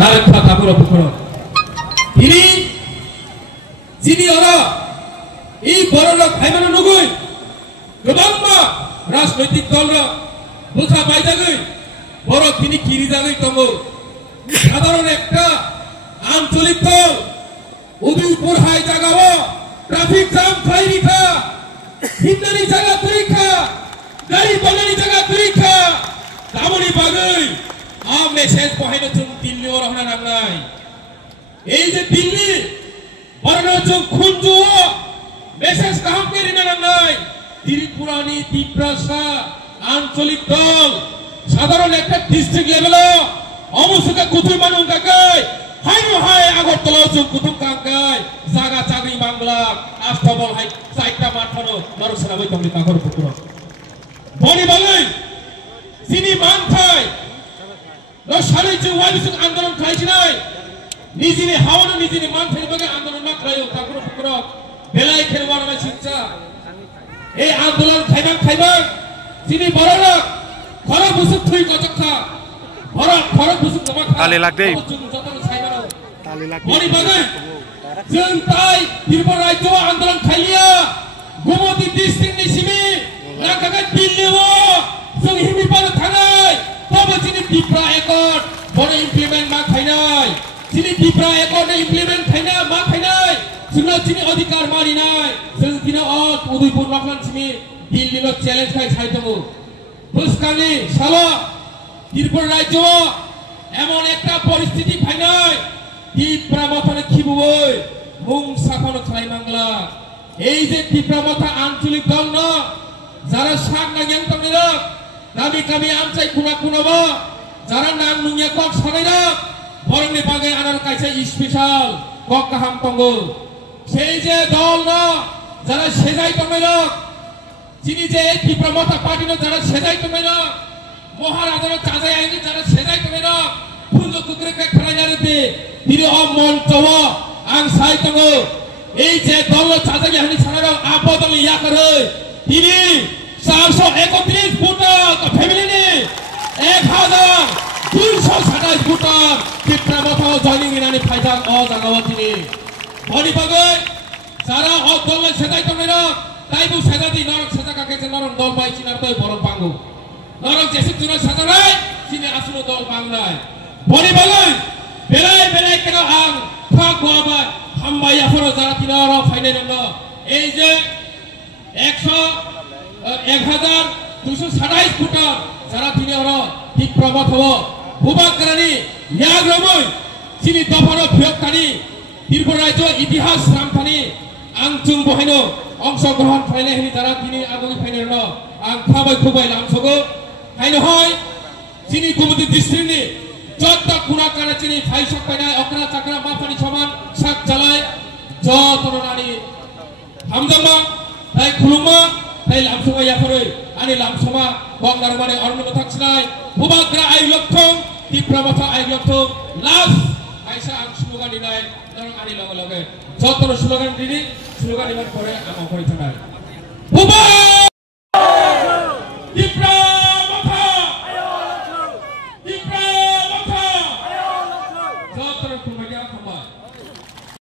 नारेखा ठाकुर पुखर তিনি যিনি ওরা এই বড় ভাইমানো নগৈ গোবাংবা রাজনৈতিক দলরা বোঝা বাইজাগৈ বড় তিনি কিরি জাগৈ দङ সাধারণ একটা আঞ্চলিক দল উদয়পুর হাই জায়গাও ট্রাফিক জ্যাম খাইরিখা হিন্দানি জায়গা তরিখা গাড়ি বনানি জায়গা তরিখা দামনি বাগৈ আ মেসেজ বহাইনো जों দিল্লি ওর হনা নাংনাই এই যে দিল্লি বড় जों খুনজু মেসেজ কাম করিনা নাংনাই ত্রিপুরানি ত্রিপ্রাসা আঞ্চলিক দল সাধারণ একটা ডিস্ট্রিক্ট লেভেল অমুসুকা কুতুই মানুষ কাকাই হাইনো হাই আগরতলা जों কুতুম কাকাই জায়গা চাগরি বাংলা আষ্টবল হাই চাইটা মাঠানো নরসনা বই তুমি কাকর পুকুর বনি বালাই যিনি মান খাই সারি जों ওয়াইসুক আন্দোলন খাইছিনাই নিজেনি হাওয়ানো নিজেনি মান খাইবাগে আন্দোলন না খাইও কাকর পুকুর বেলাই খেলওয়ার না শিক্ষা এই আন্দোলন খাইবা যিনি বড়রা খরা বুসুক থুই কচখা খরা বুসুক জমা খা তালে লাগদে তালে লাগদে বনি বাগাই जों তাই ত্রিপুরা রাজ্য আন্দোলন খাইলিয়া গুমতি ডিস্ট্রিক্ট नि सिमी नागागा दिल्लीও जों हिमिपार थानाय तब যিনি ত্রিপুরা একট বড় ইমপ্লিমেন্ট মা খাইনাই যিনি ত্রিপুরা একট ইমপ্লিমেন্ট খাইনা মা খাইনাই जोंना যিনি অধিকার মারিনাই जों দিনা উদয়পুর মাখলান सिमी দিল্লিলো চ্যালেঞ্জ খাই ছাই দङ বুসকানি সালা ত্রিপুরা রাজ্য এমন একটা পরিস্থিতি ফাইনাই ত্রিপুরা মাথানে খিবুবই মুং সাফানো খাই বাংলা এই যে ত্রিপুরা মাথা আঞ্চলিক দল না যারা সাগ না জ্ঞান তংনা দাবি কামি আমচাই কুনা কুনাবা যারা নাম নুইয়া কক সানাইনা বরংনি বাগে আনার কাইছে স্পেশাল কক কাহাম তঙ্গ সেই যে দল না যারা সেজাই তংনা যিনি যে ত্রিপুরা মাথা পার্টি না যারা সেজাই তংনা মহারাজার চাজাই আইনি যারা সেজাই তংনা ফুল কুকুরে খেলা জানিতে তিনি অমন্তব আং সাই তঙ্গ এই যে দল চাজাই হানি ছাড়া আপদল ইয়া করে তিনি 431 ভোটার ফ্যামিলি নি 1227 ভোটার ত্রিপুরা মাথা জয়নিং ইনানি ফাইদাং অ জাগাওয়া তিনি বনি বাগৈ যারা অ দল সেজাই তংনা তাইবু সেজাদি নরক সেজা কাকে নরক দল পাই চিনার তই বড় পাঙ্গু নরক জেসি জুনা সাজারাই চিনি আসলো দল বাংলায় বনি বাগৈ বেলাই বেলাই কেন আং খা গোয়াবা হামবাই আফর যারা তিনার ফাইনাল ন এই যে 1227 ভোটার যারা তিনার ত্রিপুরা মাথা ভূবাগ্রানি ইয়াগ্রমই চিনি দফর ভিয়কানি ত্রিপুরা রাজ্য ইতিহাস রামথানি আং जों বহাইনো অংশগ্রহণ ফাইলে হিনি যারা তিনি আগনি ফাইনাল ন আং খাবাই খুবাই লামছগো হাইনো হয় চিনি গুমতি ডিস্ট্রিক্টনি যত কুনা কানে চিনি ফাইসক পাইনাই অকরা চাকরা মাফানি সমান সাক চালাই যতনানি হামদামা তাই খুলুমা তাই লামসমা ইয়াফরই আনি লামসমা বংগার মানে অরণ্য থাকছিনাই ভূবাগ্রা আই লক্ষং ত্রিপুরা মাথা আই লক্ষং লাস আইসা আং স্লোগান দিনাই নরং আনি লগে লগে যতন স্লোগান দিনি স্লোগান ইমান পরে আমা করি থানাই